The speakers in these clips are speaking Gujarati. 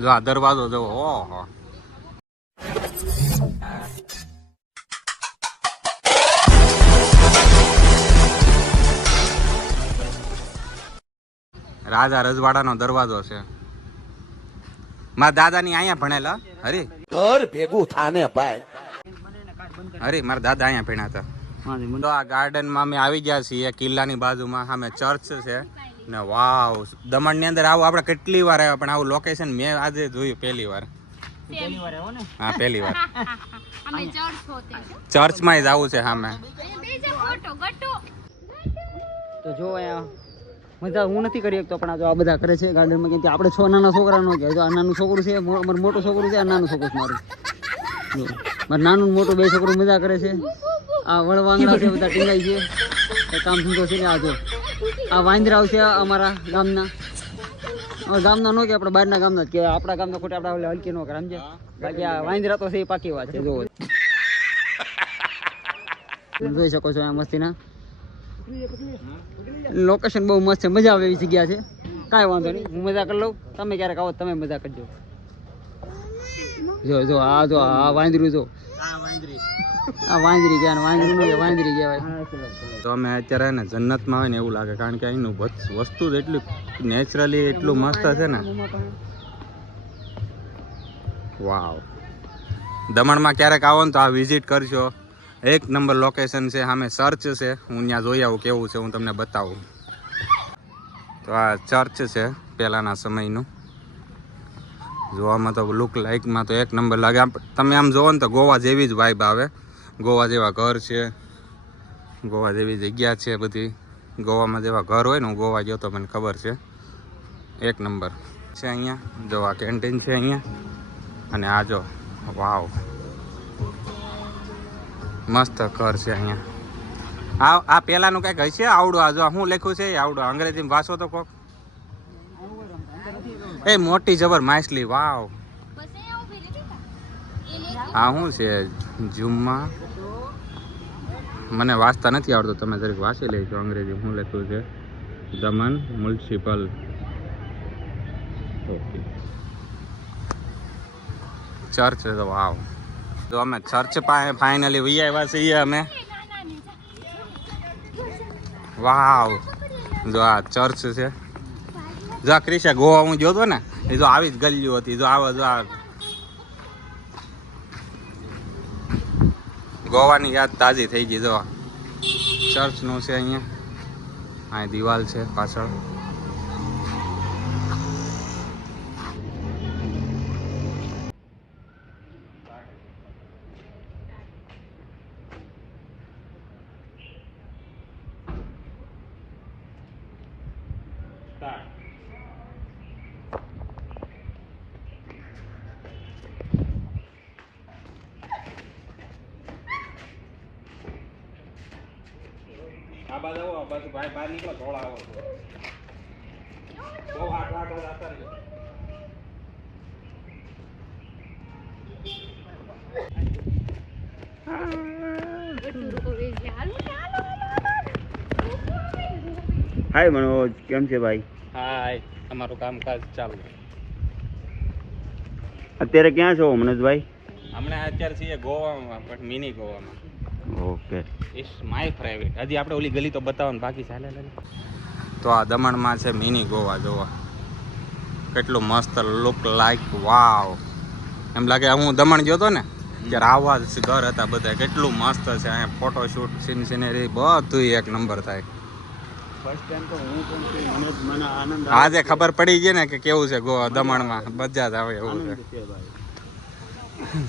જો આ દરવાજો જો ઓહો રાજા રજવાડાનો દરવાજો છે. મારા દાદાની અહીંયા ભણેલા હરી ઘર ભેગું થાને ભાઈ. અરે મારા દાદા અહીંયા ભણ્યા હતા. તો આ ગાર્ડનમાં અમે આવી ગયા છીએ કિલ્લાની બાજુમાં. સામે ચર્ચ છે ને વાવ દમણની અંદર આવું આપણે કેટલી વાર આવ્યા પણ આવું લોકેશન મેં આજે જોયું પહેલી વાર. હા પહેલી વાર ચર્ચમાં જ આવું છે સામે. તો જો અહીંયા મજા હું નથી કરી શકતો પણ આ જો આ બધા કરે છે ગાર્ડનમાં. કેમ કે આપણે 6 નાના છોકરા નો કહેવાય. જો આ નાનું છોકરું છે, મારું મોટું છોકરું છે, આ નાનું છોકરું છે મારું. જો મારું નાનું મોટું બે છોકરું મજા કરે છે. આ વળવાંગડા છે બધા ટીંગાઈ છે એ કામ ધંધો છે ને. આ જો આ વાંદરાવ છે અમારા ગામના. ગામના નો કે આપણે બહારના ગામના જ કે આપણા ગામના ખોટા આપણે હલકી નો કરે સમજે. બાકી આ વાંદરા તો છે એ પાકી વાત છે. જો જોઈ શકો છો આ મસ્તીના લોકેશન બહુ મસ્ત છે. મજા આવે એવી જગ્યા છે. કાંઈ વાંધો નહીં, હું મજા કરી લઉં. તમે ક્યારેક આવો તમે મજા કરજો. જો જો આ વાંદરું જો આ વાંદરી કહેવાય. વાંદરું નો વાંદરી કહેવાય. તો અમે અત્યારે ને જન્નતમાં હોય ને એવું લાગે કારણ કે અહીંનું વસ્તુ જ એટલું નેચરલી એટલું મસ્ત છે ને. વાવ દમણમાં ક્યારેક આવો ને તો આ વિઝિટ કરજો. એક નંબર લોકેશન છે. સામે ચર્ચ છે. હું ત્યાં જોઈ આવું કેવું છે હું તમને બતાવું. તો આ ચર્ચ છે પહેલાંના સમયનું. જોવામાં તો લુક લાઇકમાં તો એક નંબર લાગે. તમે આમ જોવો ને તો ગોવા જેવી જ વાઇબ આવે. ગોવા જેવા ઘર છે, ગોવા જેવી જગ્યા છે બધી. ગોવામાં જેવા ઘર હોય ને હું ગોવા ગયો તો મને ખબર છે. એક નંબર છે. અહીંયા જો આ કેન્ટીન છે અહીંયા. અને આ જો વાવ મસ્ત ઘર છે અહીંયા. આ પેલાનું કઈક હશે આવડું. આ જો શું લખ્યું છે આવડું અંગ્રેજીમાં વાંચો તો કોક. એ મોટી જબર માછલી. વાવ આ શું છે જુમ્મા. મને વાંચતા નથી આવડતું. તમે જરીક વાંચી લેજો અંગ્રેજી શું લખ્યું છે. દમન મ્યુનિસિપલ. ઓકે ચર્ચ તો વાવ. તો અમે ચર્ચ પાસે ફાઇનલી વહી આવ્યા છીએ અમે. વાવ જો આ ચર્ચ છે. જો આ ક્રિશા ગોવા હું જોતો ને એ જો આવી જ ગલીઓ હતી. જો આવો જો આ ગોવાની યાદ તાજી થઈ ગઈ. જો ચર્ચનું છે અહીંયા. અહીં દિવાલ છે પાછળ. આ બાજુ આવો. આ બાજુ ભાઈ બહાર નીકળો. થોડા આવો બહુ આટલા જતા રહ્યો. હાય મનોજ, કેમ છે ભાઈ? હાય અમારું કામકાજ ચાલુ. અત્યારે ક્યાં છો મનોજભાઈ? હમણાં અત્યારે છીએ ગોવામાં પણ મિની ગોવામાં. Okay it's my favourite. હજી આપણે ઓલી ગલી તો બતાવવાનું બાકી ચાલે. તો આ દમણમાં છે મિની ગોવા. જોવા કેટલું મસ્ત લુક લાઈક. વાવ એમ લાગે હું દમણ ગયો હતો ને ત્યારે આવા જ ઘર હતા બધા. કેટલું મસ્ત છે અહીંયા. ફોટોશૂટ સિનરી બધું એક નંબર થાય. આજે ખબર પડી ગઈ ને કે કેવું છે ગોવા દમણમાં. મજા જ આવે એવું છે.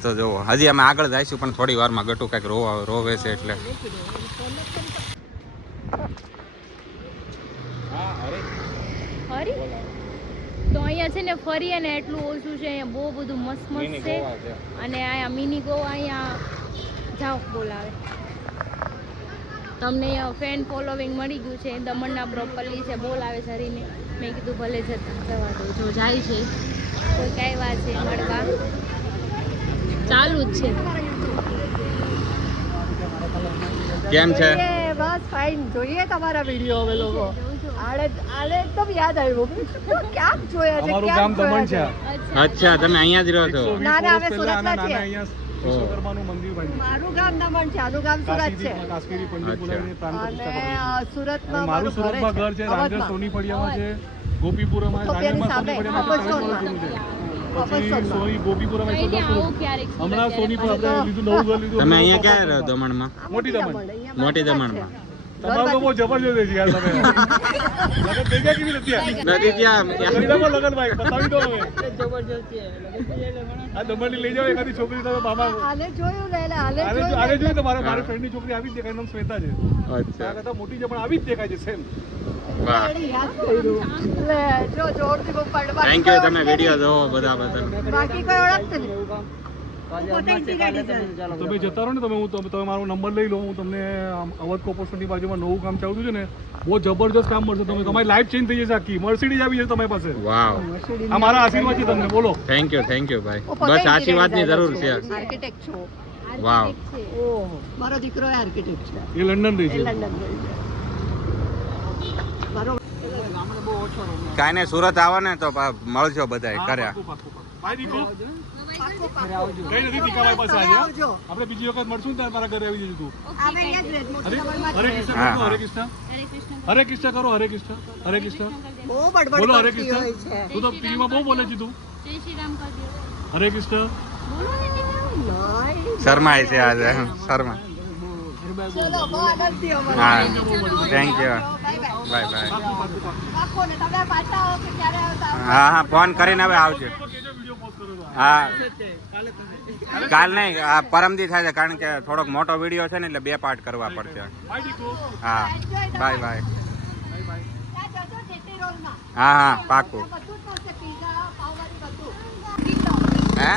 તો જુઓ હજી અમે આગળ જઈશું પણ થોડી વારમાં ગટુ કંઈક રોવે છે એટલે. તો અહીંયા છે ને ફરીએ ને એટલું ઓછું છે. અહીંયા બહુ બધું મસ્ત મસ્ત છે. અને અહીંયા મિની ગોવા અહીંયા જાઓ બોલાવે તમને. ફેન ફોલોવિંગ મળી ગયું છે. દમણના પ્રોપરલી છે બોલાવે છે હરીને. મેં કીધું ભલે જવા દો. જો જાય છે કોઈ કઈ વાત છે મળવા ચાલુ જ છે. કેમ છે? બસ ફાઇન. જોઈએ તમારા વિડીયો અમે લોકો. એકદમ યાદ આવ્યું ક્યાં જોયા છે અમારું ગામ દમણ છે અચ્છા તમે અહીંયા જ રહો છો ના ના અમે સુરતમાં છીએ અહીંયા વિશ્વકર્માનું મંદિર બન્યું મારું ગામ દમણ છે આનું ગામ સુરત છે કાશ્મીરી પંડિત બોલાવીને પ્રાણ પ્રતિષ્ઠા અને કરેલી. સુરતમાં અને મારું સુરતમાં ઘર છે રાંદેર અવધમાં. સોની ફળિયામાં છે ગોપીપુરામાં તો પેલી રાંદેરમાં સામે, સોની ફળિયામાં અબજસોનમાં. 40 છે પછી અબજસોનમાં. સોની ગોપીપુરામાં અહીંથી 14 આવો ક્યારેક સુરત હમણાં સોની પર ત્યારે આપણે લીધું નવું ઘર લીધું તમે અહીંયા ક્યાં રહો દમણમાં મોટી દમણ અહીંયા મોટી બાજુમાં દમણમાં છે. તમારું તો બહુ જબરજસ્ત છે યાર તમે લગન થઈ ગયા કેવી રીતે નથી ક્યાં લગન લગન ભાઈ બતાવી દો હવે જબરજસ્ત છે આ દમણની લઈ જાઓ એખાદી છોકરી તમે મામા આને જોયું ને એટલે આને આને જોયું આને ને. જોયું તો મારી ફ્રેન્ડની છોકરી આવી જ દેખાય નામ શ્વેતા છે અચ્છા આ કરતા મોટી છે પણ આવી જ દેખાય છે સેમ વાહ એણે યાદ કર્યું લે જો જોરથી બહુ પડવા થેન્ક યુ તમે વિડીયો જોવો બધા બદલ બાકી કોઈ ઓળખતું નહીં આજે મસ્ત કાલે તમે ચાલો તમે જતા રહો ને તમે મારો નંબર લઈ લો હું તમને અવધ કોર્પોરેશનની બાજુમાં નવું કામ ચાલતું છે ને બહુ જબરજસ્ત કામ મળશે તમે તમારી લાઈફ ચેન્જ થઈ જશે આખી મર્સિડીઝ આવી જશે તમારી પાસે વાવ આ મારા આશીર્વાદ છે તમને બોલો થેન્ક યુ ભાઈ બસ આશીર્વાદની જરૂર છે આર્કિટેક્ટ છો વાવ ઓહો મારો દીકરો આર્કિટેક્ટ છે એ લંડન રહી એ છે લંડન ગઈ છે મારો ગામડે બહુ ઓછો રહું કાંઈ નહીં સુરત આવો ને તો મળજો બધાય કર્યા ભાઈ દીકરો પાક્કું ઘરે આવજો કઈ નથી દીકાભાઈ પાસે આજે આવજો આપણે બીજી વખત મળશું ને ત્યારે તારા ઘરે આવી જજો તું આવે અહીંયા જ રહે મોટી દમણમાં જ હરે રહે. કૃષ્ણ હા, કરો હા. હરે કૃષ્ણ હરે કૃષ્ણ કરો હરે કૃષ્ણ હરે કૃષ્ણ બહુ બડબડ બોલો હરે કરતી હોય કૃષ્ણ છે તું તો ટીવીમાં બહુ બોલે છે તું જય શ્રી રામ કરી દો હરે કૃષ્ણ બોલો ને દીકરા. નાઈસ. શર્માય છે આજે શર્મા ચલો બહુ આનંદ થયો મને. હા thank you bye bye bye bye પાક્કું ને તમે પાછા આવો કે ક્યારે આવતા હા હા ફોન કરીને હવે આવજો વિડીયો પોસ્ટ કરો હા કાલ નહીં આ પરમદી થાય છે કારણ કે થોડોક મોટો વિડીયો છે ને એટલે 2 પાર્ટ કરવા પડશે ભાઈ દીકરો હા બાય બાય ત્યાં જજો જેટી રોલમાં. હા હા પાકું બધું જ મળશે પીઝા પાવભાજી બધું હે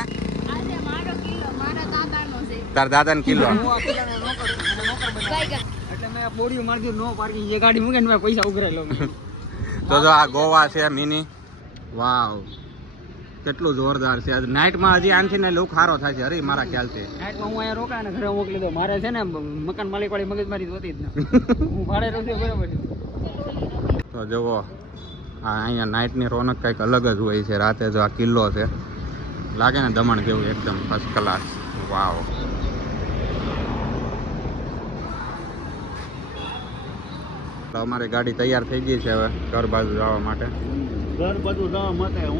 આજે મારો કિલ્લો મારા દાદાનો છે તાર દાદાને કિલ્લો હું આ પેલાને નોકર છું, મને નોકર બનાવ્યો. એટલે મેં બોડીઓ મારી દીધું, નો પાર્કિંગ જે ગાડી મૂકે ને મેં પૈસા ઉઘરાઈ લઉં તો જો આ ગોવા છે મિની વાવ કેટલું જોરદાર છે આજ નાઇટમાં હજી આનથી ને લુક સારો થાય છે અરે મારા ખ્યાલથી નાઇટમાં હું અહીંયા રોકાય ને ઘરે મોકલી દઉં. મારે છે ને મકાન માલિક વાળી મગજમારી તો હોતી જ ના. હું ભાડે રહું છું બરાબર છે. તો જુઓ આ અહીંયા નાઇટની રોનક કંઈક અલગ જ હોય છે રાતે જો આ કિલ્લો છે લાગે ને દમણ જેવું એકદમ ફર્સ્ટ ક્લાસ વાવ તો અમારી ગાડી તૈયાર થઈ ગઈ છે હવે ઘર બાજુ જવા માટે ઘર બધું જવા માટે હું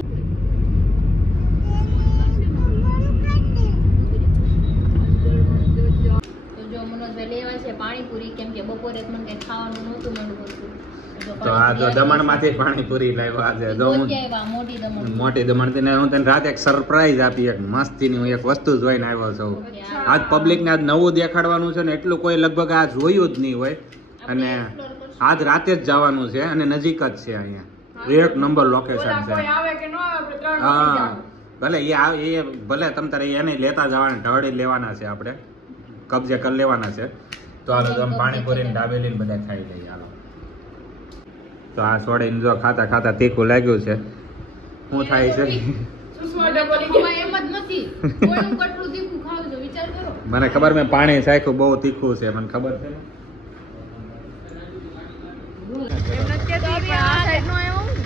તો જો મનોજભાઈ લેવા છે પાણીપુરી કેમ કે બપોરે મને કઈ ખાવાનું નહોતું મળતું તો આ જો દમણમાંથી પાણીપુરી લાવ્યા છે જો હું મોટી દમણ મોટી દમણથી ને હું તને રાતે એક સરપ્રાઈઝ આપી એક મસ્તીની હું એક વસ્તુ જોઈને આવ્યો છું આજ પબ્લિકને આજ નવું દેખાડવાનું છે ને એટલું કોઈ લગભગ આ જોયું જ નહીં હોય અને આજ રાતે જ જવાનું છે અને નજીક જ છે અહીંયા એક નંબર લોકેશન છે હા ભલે એ ભલે તમ તારે એને લેતા જવાના ઢળી લેવાના છે આપણે કબજે કરી લેવાના છે તો હાલો તો પાણીપુરી ને દાબેલી ને બધા ખાઈ લઈએ હાલો તો આ સોડીને જો ખાતા ખાતા તીખું લાગ્યું છે શું થાય છે એમ જ નથી કોઈનું કટલું તીખું ખાવ છો વિચાર કરો મને ખબર મેં પાણી સાખ્યું બહુ તીખું છે મને ખબર છે ને तो अभी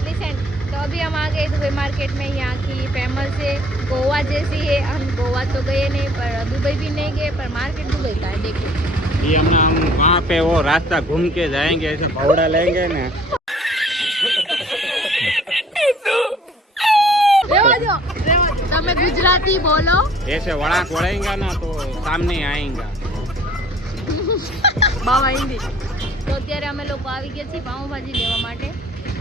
लिसन तो अभी हम आ गए दुबई मार्केट में यहाँ की फेमस है गोवा जैसी है हम गोवा तो गए नहीं पर दुबई भी नहीं गए पर मार्केट दुबई का है देखिए ये हम वहाँ पे वो रास्ता घूम के जाएंगे ऐसे फावड़ा लेंगे ने તમે ગુજરાતી બોલો ऐसे वड़ाक वड़ेंगे ना तो सामने आएंगे બાવા હિન્દી તો અત્યારે અમે લોકો આવી ગયા છીએ પાઉંભાજી લેવા માટે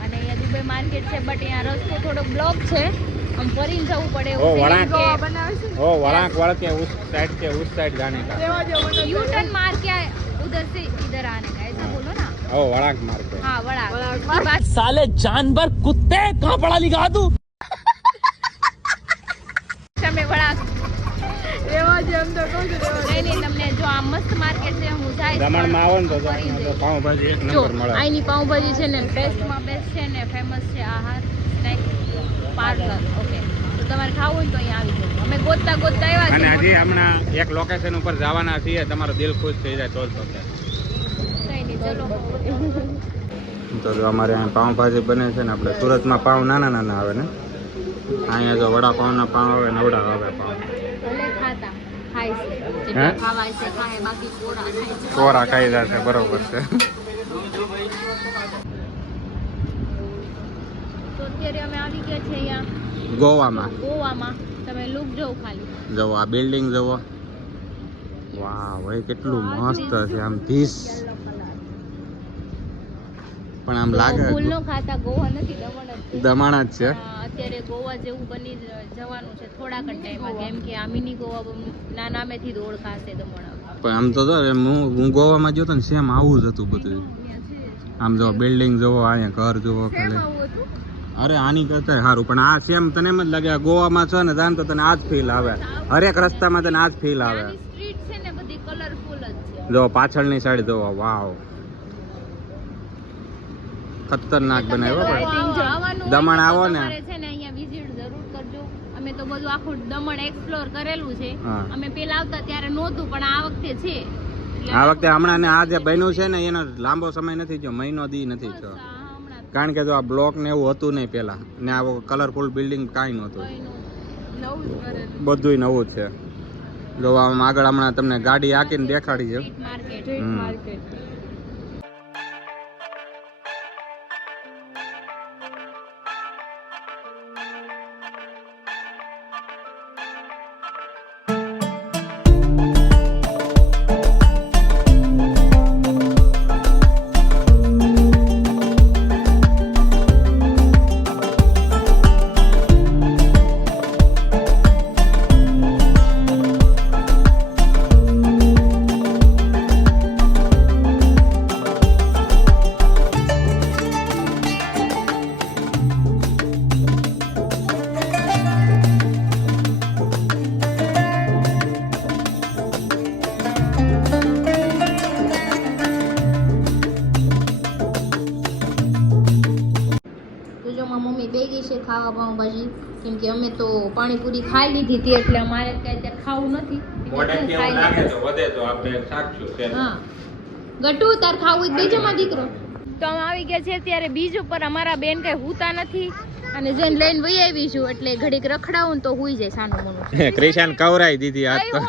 અને અહીંયા દુબઈ માર્કેટ છે બટ અહીંયા રસ્તો થોડો બ્લોક છે આમ ફરીને જવું પડે ઓ એવું वड़ाक છે ओ वड़ाक वड़ के उस साइड जाने का यू टर्न मार के उधर से इधर आने का ऐसा बोलो ना ओ वड़ाक मार के हाँ वड़ा साले जानवर कुत्ते कहाँ पढ़ा लिखा तू તમે વડા નહીં નહીં તમને જો આ મસ્ત માર્કેટ છે હું જાય દમણ માં આવો ને તો પાઉંભાજી એક જો નંબર મળે અહીંની પાઉંભાજી છે ને બેસ્ટમાં બેસ્ટ છે ને ફેમસ છે આહાર સ્નેક પાર્લર ઓકે તો તમારે ખાવું હોય તો અહીંયા આવી જાઓ અમે ગોતતા ગોતતા આવ્યા અને છીએ હજી હમણાં એક લોકેશન ઉપર જવાના છીએ તમારો દિલ ખુશ થઈ જાય તો જ તો કંઈ નહીં ચલો તો જો અમારે અહીંયા પાઉંભાજી બને છે ને, આપણે સુરતમાં પાઉં નાના નાના આવે ને, અહીંયા જો વડાપાઉંના પાઉં આવે ને નવડા આવે પાઉં. ભલે ખાતા ખાય છે હે? જેટલા ખાવાય છે ખાય, બાકી કોરા ખાય છે. કોરા ખાઈ જશે, બરોબર છે. તો અત્યારે અમે આવી ગયા છે અહીંયા ગોવામાં ગોવામાં. તમે લુક જોવો ખાલી. જવો, આ બિલ્ડિંગ જવો. વાહ ભાઈ, કેટલું મસ્ત છે આમ ધીસ. પણ આમ લાગે ફૂલ નો ખાતા, ગોવા નથી, દમણ જ છે. દમણ જ છે. અત્યારે ગોવા જેવું બની જવાનું છે થોડાક જ ટાઈમમાં, કેમ કે આ મિની ગોવા ના નામેથી જ ઓળખાશે દમણ. પણ આમ તો જો હું ગોવામાં ગયો તો ને, સેમ આવું જ હતું બધું. આમ જો બિલ્ડિંગ જોવો, અહીંયા ઘર જોવો ખાલી. અરે આની કરતા સારું, પણ આ સેમ તને એમ જ લાગે આ ગોવામાં છો ને જાણ તો તને આ જ ફીલ આવે. હરેક રસ્તામાં તને આ જ ફીલ આવે. સ્ટ્રીટ છે ને બધી કલરફુલ જ છે. જો પાછળની સાઈડ જોવો, વાવ ખતરનાક બનાવ્યો ભાઈ. દમણ આવો ને, છે ને અહીંયા વિઝિટ જરૂર કરજો. અમે તો બધું આખું દમણ એક્સપ્લોર કરેલું છે. હા. અમે પેલા આવતા ત્યારે નહોતું, પણ આ વખતે છે. આ વખતે હમણાં ને આ જે બન્યું છે ને એનો લાંબો સમય નથી થયો, મહિનો દી નથી થયો. કારણ કે જો આ બ્લોક ને એવું હતું નહીં પેલા, ને આ કલરફુલ બિલ્ડિંગ કાંઈ નહોતું, બધું નવું જ છે. જો આમ આગળ હમણાં તમને ગાડી આકીને દેખાડી છે. માર્કેટ. મમ્મી બે ગઈ છે ખાવા પાઉંભાજી, કેમ કે અમે તો પાણીપુરી ખાઈ લીધી હતી, એટલે અમારે કઈ અત્યારે ખાવું નથી. હા, ગટુ તાર ખાવું જ બેજો માં દીકરો. તો અમે આવી ગયા છે ત્યારે બીજ ઉપર. અમારા બેન કઈ હુતા નથી, અને જેને લઈને વહી આવી છું, એટલે ઘડીક રખડાવું ને તો હુઈ જાય સાનું મનું. ક્રિશાન કવરાઈ દીધી આજ તો.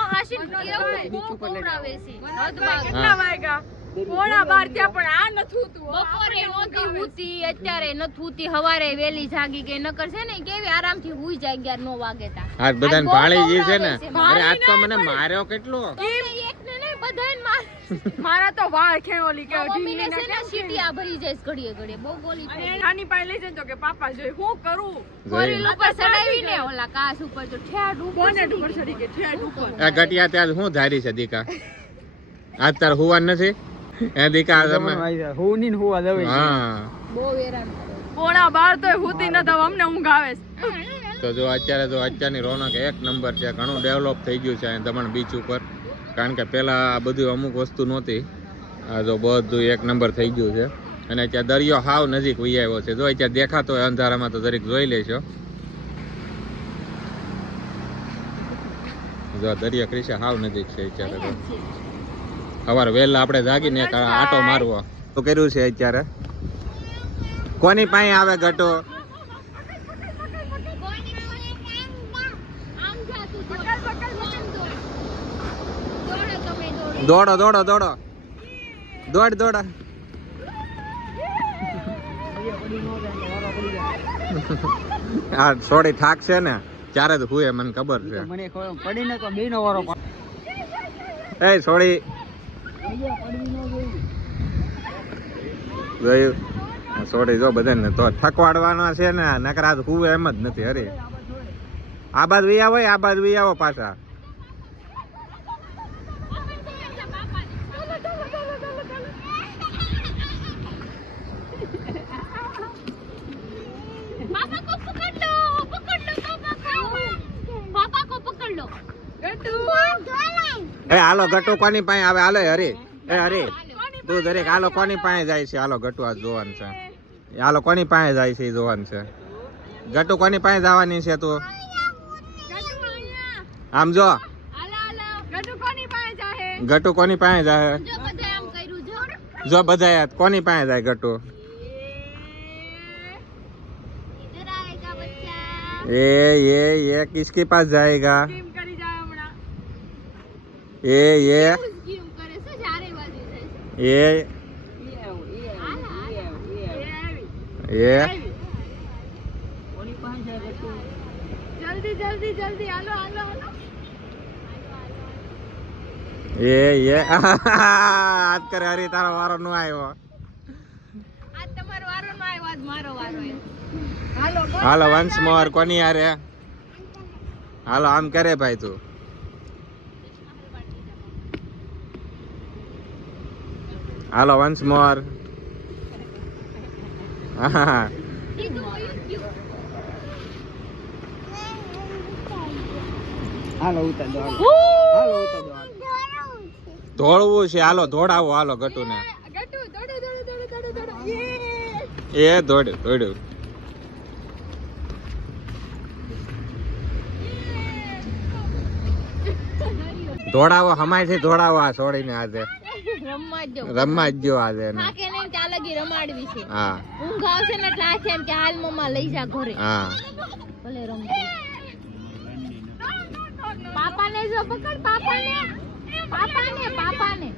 કેટલા વાગ્યા? 11:30 થયા, પણ આ નથી હોતું. બપોરે નહોતી હુતી, અત્યારે નથી હુતી, હવારે વેલી જાગી ગઈ. નકર છે ને કેવી આરામથી હુઈ જાય 11-9 વાગે તા. આજ બધાને ભાળી ગઈ છે ને. અરે આજ તો મને માર્યો કેટલો. એકને નહીં, બધાને માર. મારા તો વાળ ખેઓલી કે મમ્મીને છે ને સીટીયા ભરી જાય ઘડીએ ઘડીએ, બહુ ગોલી અને નાની પાસે લઈ જતો કે પાપા જોઈ હું કરું. ફોરીલ ઉપર ચડાવીને ઓલા કાસ ઉપર તો ઠેઠ ઉપર બોનેટ ઉપર ચડી કે ઠેઠ ઉપર. આ ગટિયા ત્યાં હું ધારી છે દીકા. આજ તાર હુવાન નથી એ દીકા તમે. હું ની હું આ હા, બહુ હેરાન કરે. 11:30 તોય હુતી ન તો અમને ઊંઘ આવે છે. તો જો અત્યારની રોનક એક નંબર છે. ઘણું ડેવલપ થઈ ગયું છે અહીં દમણ બીચ ઉપર. કારણ કે પહેલાં આ બધું અમુક વસ્તુ નહોતી. આ જો બધું એક નંબર થઈ ગયું છે. અને ત્યાં દરિયો હાવ નજીક વહી આવ્યો છે. જો અત્યારે દેખાતો હોય અંધારામાં તો જરીક જોઈ લેશો. જો દરિયા ક્રિશા હાવ નજીક છે અત્યારે. તો સવારે વહેલા આપણે જાગીને એક આટો મારવો તો કર્યું છે અત્યારે. કોની પાસે આવે ગટો? દોડો દોડો દોડો દોડ દોડ. આ થોડી થાક છે ને ત્યારે જ હુએ, મને ખબર છે. મને પડીને તો બેનો વારો એ છોડી જોયું છોડી જો બધાને તો થકવાડવાના છે ને, નકર આજ હુવે એમ જ નથી. અરે આ બાદ વી આવો, આ બાદ વી આવો પાછા. એ હાલો ગટુ કોની પાસે આવે? હાલો હરી, એ હરી તું દરેક હાલો કોની પાસે જાય છે? હાલો ગટુ આ જોવાનું છે. હાલો કોની પાસે જાય છે જોવાનું છે. ગટુ કોની પાસે જવાની છે તું? આમ જો ગટુ કોની પાસે જાય? જો બધા કોની પાસે જાય ગટુ? ये किसके पास जाएगा કેમ કરી જાય હમણાં ये સ્કીમ કરે છે ચારે બાજુ જાય ये ये ઓની પાસે જાય ગટુ. જલ્દી જલ્દી જલ્દી હાલો હાલો હાલો ये आज करे हरी तारा वारो नो आयो આજ તમારો વારો ન આવ્યો આજ મારો વારો આવ્યો હાલો બસ. હાલો વન્સ મોર કોની યારે હાલો આમ કરે ભાઈ તું હાલો વન્સ મોર હાલો ઉતાર દો હાલો. હાલો ઉતાર દો હાલો. ધોળવું છે હાલો ધોડાવો હાલો ગટુ ને ગટુ દોડો દોડો દોડો દોડો દોડો એ ધોડ્યું ધોડાવો હમાયથી ધોડાવો આ છોડીને આજે રમવા જ જાઉં રમવા જ જો આજે એને. થાકે નહીં ચાલે ગઈ રમાડવી છે હા ઊંઘ આવશે ને એટલે આશે એમ કે હાલ મમ્મા લઈ જા ઘરે હા ભલે રમતી પાપાને જો પકડ પાપાને પાપાને